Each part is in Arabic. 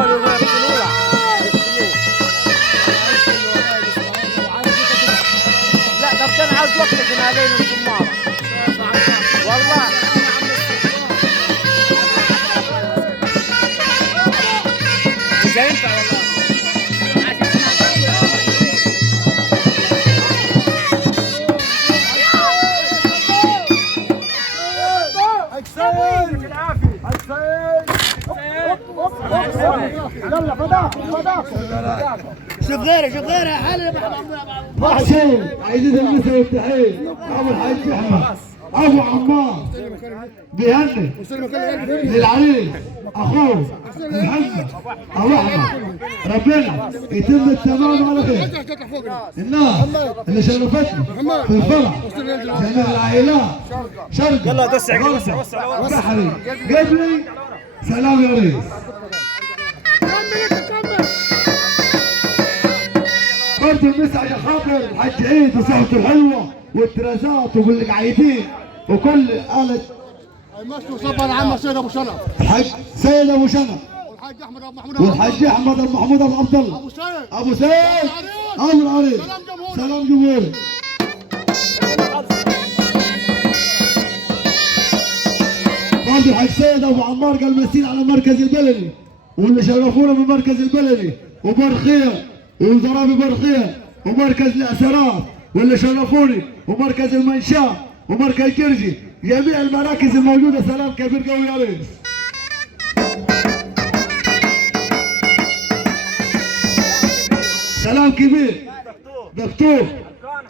يحاولوا يغسلوها يغسلوه. لا طب انا عاوز وقت عشان هذين الزمارة والله. مش هينفع والله. يلا فداك فداك. شوف غيره يا حلو. محسن عايزين المسا والتحيه ابو الحاج احمد ابو عمار بيهني للعريس اخوه محمد ابو احمد. ربنا يتم التمام على خير. الناس اللي شرفتنا في الفرح جميع العائلات شرقي يلا وسع وسع بحري قبلي سلام يا ريس. برضه المسا عشان خاطر الحاج عيد وصحبته الحلوه والترازات واللي قاعدين وكل آلة المشي وصبر العم سيد ابو شنب. الحاج سيد ابو شنب والحاج احمد ابو محمود والحاج احمد ابو محمود ابو عبد الله ابو سيد ابو سيد ابو العريس. سلام جمهوري. برضه الحاج سيد ابو عمار قال مسين على مركز البلدي واللي شرفونا من مركز البلدي وبرخيه وزرابي برخيه ومركز الاسرات واللي شرفوني ومركز المنشاه ومركز كرجي جميع المراكز الموجوده. سلام كبير قوي يا ريس. سلام كبير دكتور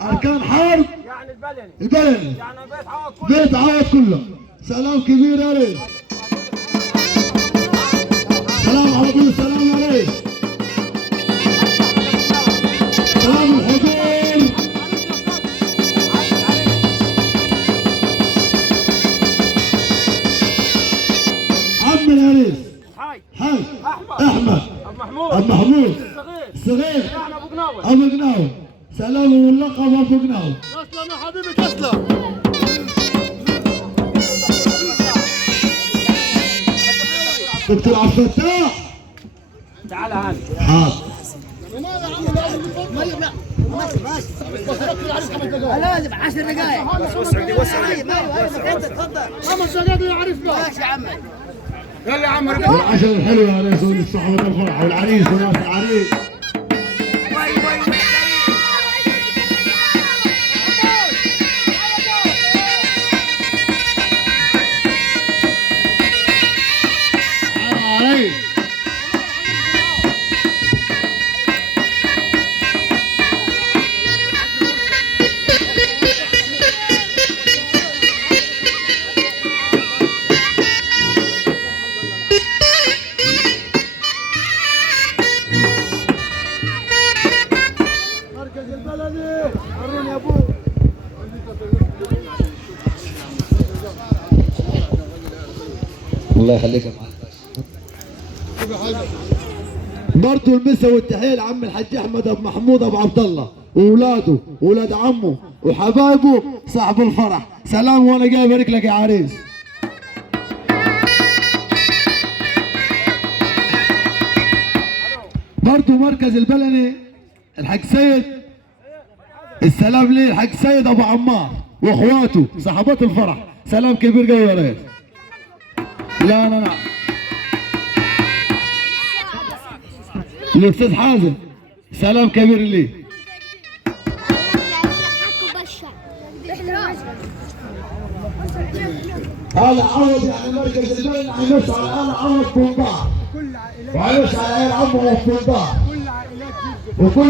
اركان حرب يعني البلني يعني بيت عوض كله. سلام كبير يا ريس. سلام على كل السلام يا ريس. سلام الحضور. عم العريس حاج احمد ابو محمود الصغير ابو قناوي. سلام واللقب ابو قناوي. تسلم يا حبيبي تسلم. دكتور عبد الفتاح تعال هاني. حاضر. لازم 10 دقائق. وسع تفضل 5 دقائق للعريس بقى. ماشي يا عمي. يلا يا عم والعشاء الحلوه يا ريس والصحبه والفرحه والعريس وناس العريس. مركز البلدي وروني يا ابوه. الله يخليك يا معلم. برضه المسا والتحيه لعم الحاج احمد ابو محمود ابو عبد الله واولاده واولاد عمه وحبايبه صاحب الفرح. سلام وانا جاي ابارك لك يا عريس. برضه مركز البلني الحاج سيد. السلام ليه الحاج سيد ابو عمار واخواته صاحبات الفرح. سلام كبير قوي يا ريس. لا الاستاذ حازم سلام كبير لي. هذا عوض يعني مركز البلد عينوش على انا عوض بومبار وعينوش على عين عمه وبومبار وكل